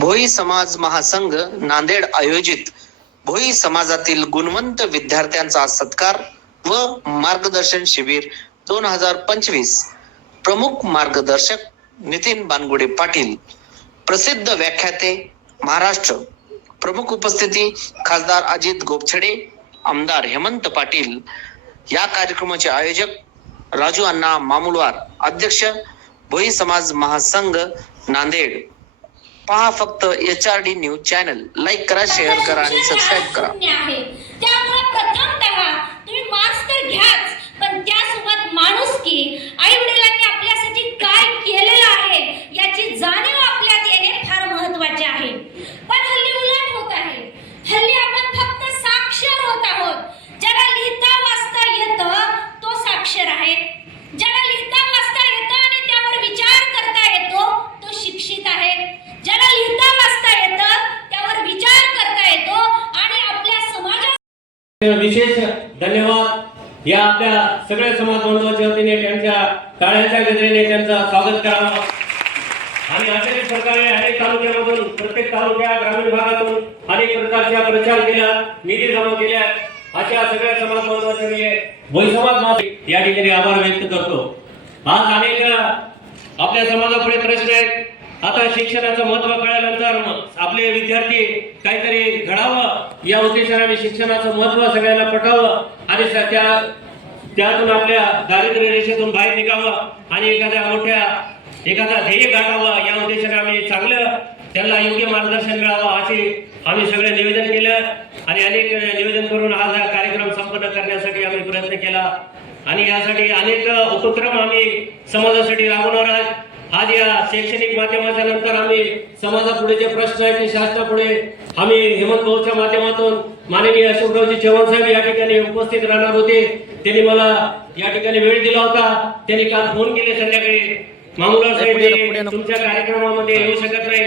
भोई समाज महासंघ नांदेड आयोजित भोई समाजातील गुणवंत विद्यार्थ्यांचा सत्कार व मार्गदर्शन शिबिर दोन हजार पंचवीस. प्रमुख मार्गदर्शक नितीन बानगुडे पाटील. प्रसिद्ध व्याख्याते महाराष्ट्र. प्रमुख उपस्थिती खासदार अजित गोपछडे आमदार हेमंत पाटील. या कार्यक्रमाचे आयोजक राजू अण्णा मामुलवार. अध्यक्ष भोई समाज महासंघ नांदेड. पहा फक्त H R D news channel like करा शेअर करा आणि सबस्क्राईब करा शून्य आहे त्यामुळे प्रथमतः तुम्ही मार्क्स तर घ्याच पण त्यासोबत माणुसकी आई वडिलांनी आपल्यासाठी काय केलेलं आहे याची जाणीव आपल्यात येणे फार महत्त्वाचे आहे पण हल्ली उलट होत आहे हल्ली आपण फक्त साक्षर होत आहोत ज्याला लिहिता वाचता येतं तो साक्षर आहे ज्याला लिहिता वाचता येतं आणि त्यावर विचार करता येतो तो शिक्षित आहे ज्याला लिहिता वाचता येतं त्यावर विचार करता येतो आणि आपल्या समाजात विशेष धन्यवाद. या आपल्या सगळ्या समाज बांधवाच्या वतीने त्यांच्या काळ्याच्या गजरेने त्यांचं स्वागत करावं. आणि अशाही प्रकारे अनेक तालुक्यामधून प्रत्येक तालुक्या ग्रामीण भागातून अनेक प्रकारच्या प्रचार केला निधी जमा केल्या. अशा सगळ्या समाज बांधवाच्या मी समाज या ठिकाणी आभार व्यक्त करतो. आज अनेक आपल्या समाजापुढे प्रश्न आहेत. आता शिक्षणाचं महत्त्व कळल्यानंतर आपले विद्यार्थी काहीतरी या उद्देशाने आम्ही शिक्षणाचं महत्त्व सगळ्यांना पटावं आणि त्या त्यातून आपल्या दारिद्र्य रेषेतून बाहेर निघावं आणि एखाद्या मोठ्या एखादा ध्येय गाठावं या उद्देशाने आम्ही चांगलं त्यांना योग्य मार्गदर्शन मिळावं असे आम्ही सगळे निवेदन केलं आणि अनेक निवेदन करून आज हा कार्यक्रम संपन्न करण्यासाठी आम्ही प्रयत्न केला. आणि यासाठी अनेक उपक्रम आम्ही समाजासाठी राबवणार आहोत. आज या शैक्षणिक माध्यमाच्या नंतर आम्ही समाजापुढे जे प्रश्न आहेत ते शासनापुढे आम्ही हेमंत भाऊच्या माध्यमातून माननीय अशोकरावजी चव्हाण साहेब या ठिकाणी उपस्थित राहणार होते. त्यांनी मला या ठिकाणी वेळ दिला होता. त्यांनी काल फोन केले संध्याकाळी. मामुला साहेब तुमच्या कार्यक्रमामध्ये येऊ शकत नाही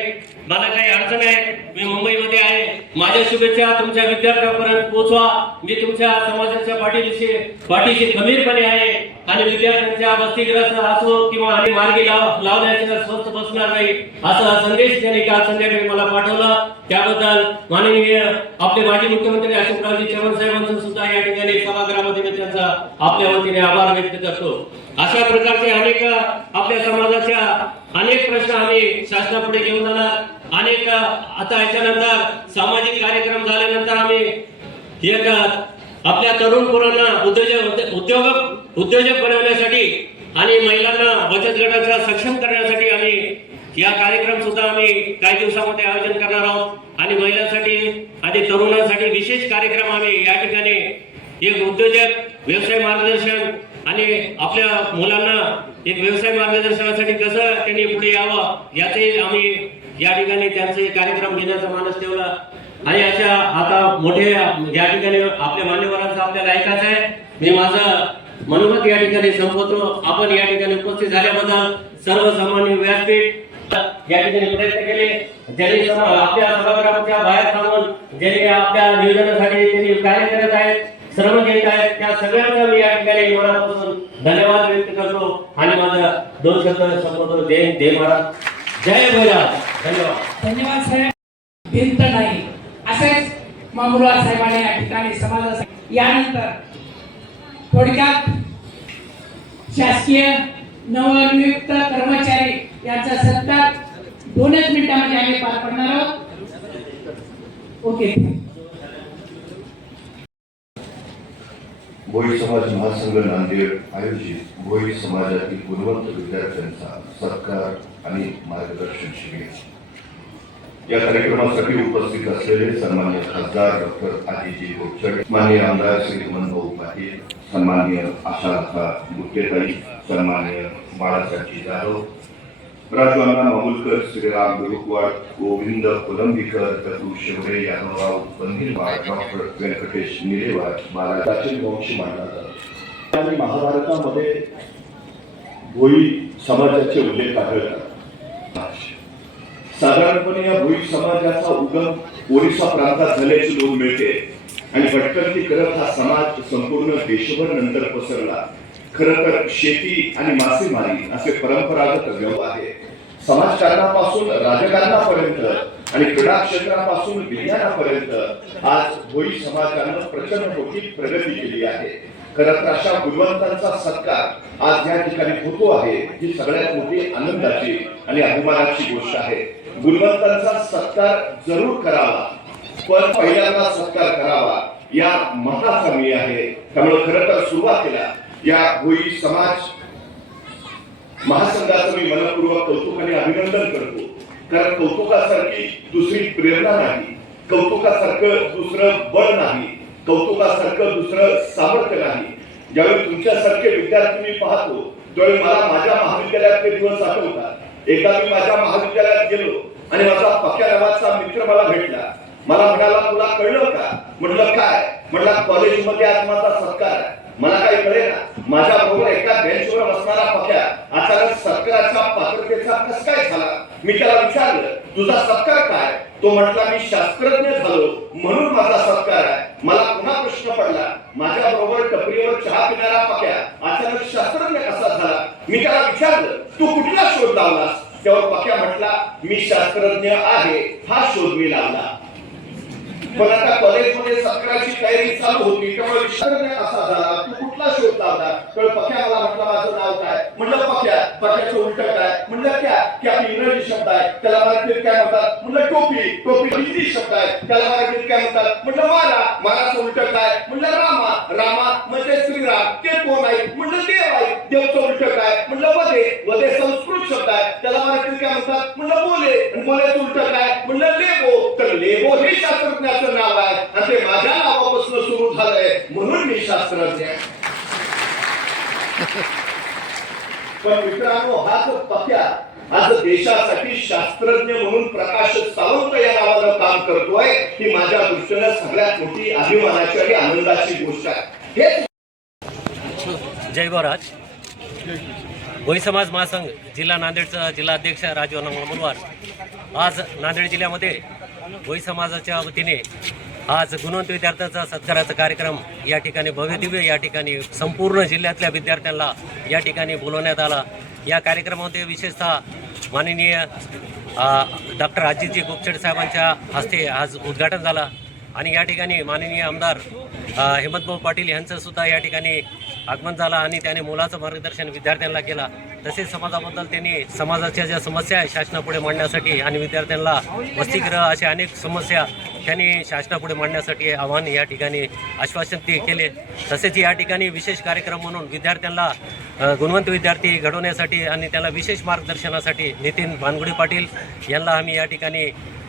मला काही अडचण आहे मी मुंबईमध्ये आहे. माझ्या शुभेच्छा तुमच्या विद्यार्थ्यांपर्यंत पोहोचवा. मी तुमच्या समाजाच्या पाठीशी पाठीशी खंबीरपणे आहे. आणि विद्यार्थ्यांच्या वस्तीग्रस्त असो किंवा आणि मार्गी लाव लावण्याच्या स्वस्त बसणार नाही असा संदेश त्यांनी काल संध्याकाळी मला पाठवला. त्याबद्दल माननीय आपले माजी मुख्यमंत्री अशोकरावजी चव्हाण साहेबांचं सुद्धा या ठिकाणी सभागृहामध्ये मी त्यांचा आपल्या वतीने आभार व्यक्त करतो. अशा प्रकारचे अनेक आपल्या समाजाच्या अनेक प्रश्न आम्ही शासनापुढे घेऊन जाणार. अनेक आता याच्यानंतर सामाजिक कार्यक्रम झाल्यानंतर आम्ही एक आपल्या तरुण पोरांना उद्योजक उद्योजक उद्योजक बनवण्यासाठी आणि महिलांना बचत गटाचा सक्षम करण्यासाठी आम्ही या कार्यक्रम सुद्धा आम्ही काही दिवसामध्ये आयोजन करणार आहोत. आणि महिलांसाठी आणि तरुणांसाठी विशेष कार्यक्रम आम्ही या ठिकाणी एक उद्योजक व्यवसाय मार्गदर्शन आणि आपल्या मुलांना एक व्यवसाय मार्गदर्शनासाठी कसं त्यांनी पुढे यावं याचे आम्ही या ठिकाणी त्यांचे कार्यक्रम घेण्याचा मानस ठेवला. आणि अशा आता मोठे या ठिकाणी आपल्या मान्यवरांचा आपल्याला ऐकायचं आहे. मी माझं मनोगत या ठिकाणी संपवतो. आपण या ठिकाणी उपस्थित झाल्याबद्दल सर्वसामान्य व्यासपीठ या ठिकाणी प्रयत्न केले. ज्यांनी आपल्या सभागृहाच्या बाहेर थांबून ज्यांनी आपल्या नियोजनासाठी त्यांनी कार्य करत आहेत श्रम घेत आहेत त्या सगळ्यांचा मी या ठिकाणी मनापासून धन्यवाद व्यक्त करतो. आणि माझा दोन शब्द संपवतो. जय जय महाराज. जय भैराज धन्यवाद. धन्यवाद साहेब. भिंत नाही. असेच मामुला साहेबांनी या ठिकाणी समाजासाठी यानंतर थोडक्यात शासकीय नवनियुक्त कर्मचारी यांचा सत्कार दोनच मिनिटांमध्ये आम्ही पार पडणार आहोत. ओके. भोई समाज महासंघ नांदेड आयोजित भोई समाजातील गुणवंत विद्यार्थ्यांचा सत्कार आणि मार्गदर्शन शिबिर. या कार्यक्रमासाठी उपस्थित असलेले सन्मान्य खासदार डॉक्टर आदिजी गोपचडे मान्य आमदार श्री मनभाऊ पाटील सन्मान्य आशालता गुट्टेताई सन्मान्य बाळासाहेब जाधव राजू अण्णा मामुलकर श्रीराम गुरुकवाड गोविंद कोलंबीकर दत्तू शेवडे यादवराव बंदिलवाड डॉक्टर व्यंकटेश निरेवाड महाराजाचे वंश मानला जातो आणि महाभारतामध्ये भोई समाजाचे उल्लेख आढळतात. साधारणपणे या भोई समाजाचा उगम ओरिसा प्रांतात झाल्याची नोंद मिळते. आणि भटकंती करत हा समाज संपूर्ण देशभर नंतर पसरला. खर तर शेती आणि मासेमारी असे परंपरागत व्यवहार आहे समाजकारणापासून राजकारणापर्यंत आणि क्रीडा क्षेत्रापासून विज्ञानापर्यंत आज भोई समाजानं प्रचंड मोठी प्रगती केली आहे. खरं तर अशा गुणवंतांचा सत्कार आज या ठिकाणी होतो आहे ही सगळ्यात मोठी आनंदाची आणि अभिमानाची गोष्ट आहे. गुणवंतांचा सत्कार जरूर करावा पण पहिल्यांदा सत्कार करावा या मताचा मी आहे. त्यामुळे खरं तर सुरुवातीला या भोई समाज महासंघाचं मी मनपूर्वक कौतुक आणि अभिनंदन करतो. कारण कौतुकासारखी दुसरी प्रेरणा नाही कौतुकासारखं दुसरं बळ नाही कौतुकासारखं दुसरं सामर्थ्य नाही. ज्यावेळी तुमच्यासारखे विद्यार्थी मी पाहतो त्यावेळी मला माझ्या महाविद्यालयातले दिवस आठवतात एकदा मी माझ्या महाविद्यालयात गेलो आणि माझा पक्या नावाचा मित्र मला भेटला. मला म्हणाला तुला कळलं का? म्हटलं काय? म्हटलं कॉलेजमध्ये आज माझा सत्कार मला काही कळेना. माझ्या बरोबर एका बेंचवर बसणारा पक्या अचानक सत्काराच्या पात्रतेचा कस काय झाला? मी त्याला विचारलं तुझा सत्कार काय? तो म्हटला मी शास्त्रज्ञ झालो म्हणून माझा सत्कार आहे. मला पुन्हा प्रश्न पडला माझ्या बरोबर टपरीवर चहा पिणारा पक्या अचानक शास्त्रज्ञ कसा झाला? मी त्याला विचारलं तू कुठला शोध लावलास? त्यावर पक्या म्हटला मी शास्त्रज्ञ आहे हा शोध मी लावला. पण आता कॉलेजमध्ये सत्राची तयारी चालू होती त्यामुळे विचारणे असा झाला तू कुठला शोध लावला? तर पक्या मला म्हटलं माझं नाव काय? म्हणलं पक्या. पक्याचं उलट काय? म्हणलं क्या? की आपली इंग्रजी शब्द आहे. त्याला मराठीत काय म्हणतात? म्हणलं टोपी. टोपी हिंदी शब्द आहे. त्याला मराठीत काय म्हणतात? म्हणलं मारा. माराचं उलट काय? म्हणलं रामा. रामा म्हणजे श्रीराम. ते कोण आहे? म्हणलं देव आहे. देवचं उलट काय? म्हणलं वदे वदे संस्कृत शब्द आहे. त्याला मराठीत काय म्हणतात? म्हणलं बोले. बोले उलट काय म्हणलं लेबो तर लेबो हे शास्त्रज्ञाचं नाव आहे आणि ते माझ्या नावापासून सुरू झालंय म्हणून आहे. पण मित्रांनो हा जो पक्या आज देशासाठी शास्त्रज्ञ म्हणून प्रकाश सावंत या नावानं काम करतोय ही माझ्या दृष्टीनं सगळ्यात मोठी अभिमानाची आणि आनंदाची गोष्ट आहे. हेच जय गोराज. भोई समाज महासंघ जिल्हा नांदेडचा जिल्हा अध्यक्ष राजू अनंग मुलवार आज नांदेड जिल्ह्यामध्ये भोई समाजाच्या वतीने आज गुणवंत विद्यार्थ्यांचा सत्काराचा कार्यक्रम या ठिकाणी भव्यदिव्य या ठिकाणी संपूर्ण जिल्ह्यातल्या विद्यार्थ्यांना या ठिकाणी बोलवण्यात आला. या कार्यक्रमामध्ये विशेषतः माननीय डॉक्टर अजितजी गोपछेड साहेबांच्या हस्ते आज उद्घाटन झालं. आणि या ठिकाणी माननीय आमदार हेमंतभाऊ पाटील यांचंसुद्धा या ठिकाणी आगमन झालं आणि त्याने मुलाचं मार्गदर्शन विद्यार्थ्यांना केला. तसेच समाजाबद्दल त्यांनी समाजाच्या ज्या समस्या आहे शासनापुढे मांडण्यासाठी आणि विद्यार्थ्यांना वसतिगृह अशा अनेक समस्या त्यांनी शासनापुढे मांडण्यासाठी आव्हान या ठिकाणी आश्वासन ते केले. तसेच या ठिकाणी विशेष कार्यक्रम म्हणून विद्यार्थ्यांना गुणवंत विद्यार्थी घडवण्यासाठी आणि त्याला विशेष मार्गदर्शनासाठी नितीन भानगुडे पाटील यांना आम्ही या ठिकाणी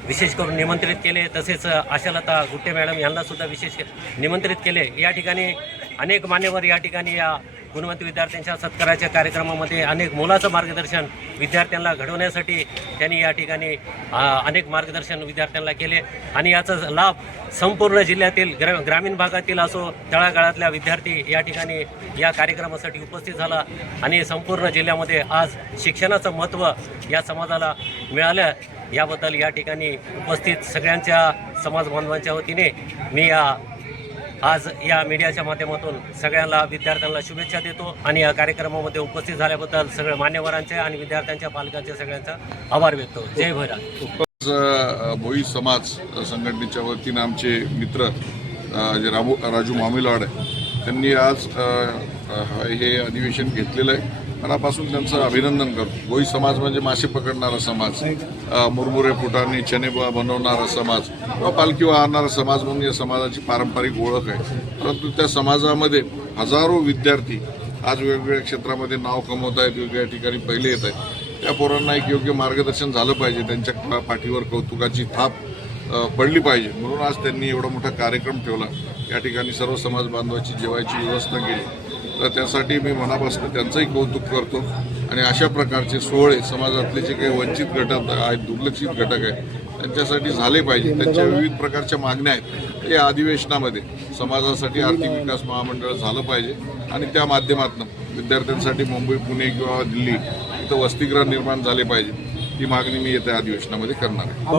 विशेष करून निमंत्रित केले. तसेच आशालता गुट्टे मॅडम यांनासुद्धा विशेष निमंत्रित केले. या ठिकाणी अनेक मान्यवर या ठिकाणी या गुणवंत विद्यार्थ्यांच्या सत्काराच्या कार्यक्रमामध्ये अनेक मोलाचं मार्गदर्शन विद्यार्थ्यांना घडवण्यासाठी त्यांनी या ठिकाणी अनेक मार्गदर्शन विद्यार्थ्यांना केले. आणि याचा लाभ संपूर्ण जिल्ह्यातील ग्रा ग्रामीण भागातील असो तळागाळातल्या विद्यार्थी या ठिकाणी या कार्यक्रमासाठी उपस्थित झाला. आणि संपूर्ण जिल्ह्यामध्ये आज शिक्षणाचं महत्त्व या समाजाला मिळालं. याबद्दल या ठिकाणी उपस्थित सगळ्यांच्या समाज बांधवांच्या वतीने मी या आज या मीडियाच्या माध्यमातून सगळ्यांना विद्यार्थ्यांना शुभेच्छा देतो आणि या कार्यक्रमामध्ये उपस्थित झाल्याबद्दल सगळ्या मान्यवरांचे आणि विद्यार्थ्यांच्या पालकांचे सगळ्यांचा आभार व्यक्त जय भैरा भोई समाज संघटनेच्या वतीनं आमचे मित्र जे रामू राजू मामिलाड आहे त्यांनी आज हे अधिवेशन घेतलेलं आहे. मनापासून त्यांचं अभिनंदन करतो. गोई समाज म्हणजे मासे पकडणारा समाज मुरमुरे फुटांनी चने बनवणारा समाज किंवा पालखी वाहणारा समाज म्हणून या समाजाची पारंपरिक ओळख आहे. परंतु त्या समाजामध्ये हजारो विद्यार्थी आज वेगवेगळ्या क्षेत्रामध्ये नाव कमवत आहेत वेगवेगळ्या ठिकाणी पहिले येत आहेत. त्या पोरांना एक योग्य मार्गदर्शन झालं पाहिजे त्यांच्या पाठीवर कौतुकाची थाप पडली पाहिजे. म्हणून आज त्यांनी एवढा मोठा कार्यक्रम ठेवला. या ठिकाणी सर्व समाज बांधवाची जेवायची व्यवस्था केली. तर त्यासाठी मी मनापासून त्यांचंही कौतुक करतो. आणि अशा प्रकारचे सोहळे समाजातले जे काही वंचित घटक आहेत दुर्लक्षित घटक आहेत त्यांच्यासाठी झाले पाहिजे. त्यांच्या विविध प्रकारच्या मागण्या आहेत. या अधिवेशनामध्ये समाजासाठी आर्थिक विकास महामंडळ झालं पाहिजे. आणि त्या माध्यमातून विद्यार्थ्यांसाठी मुंबई पुणे किंवा दिल्ली इथं वसतिगृह निर्माण झाले पाहिजे. ही मागणी मी येत्या अधिवेशनामध्ये करणार आहे.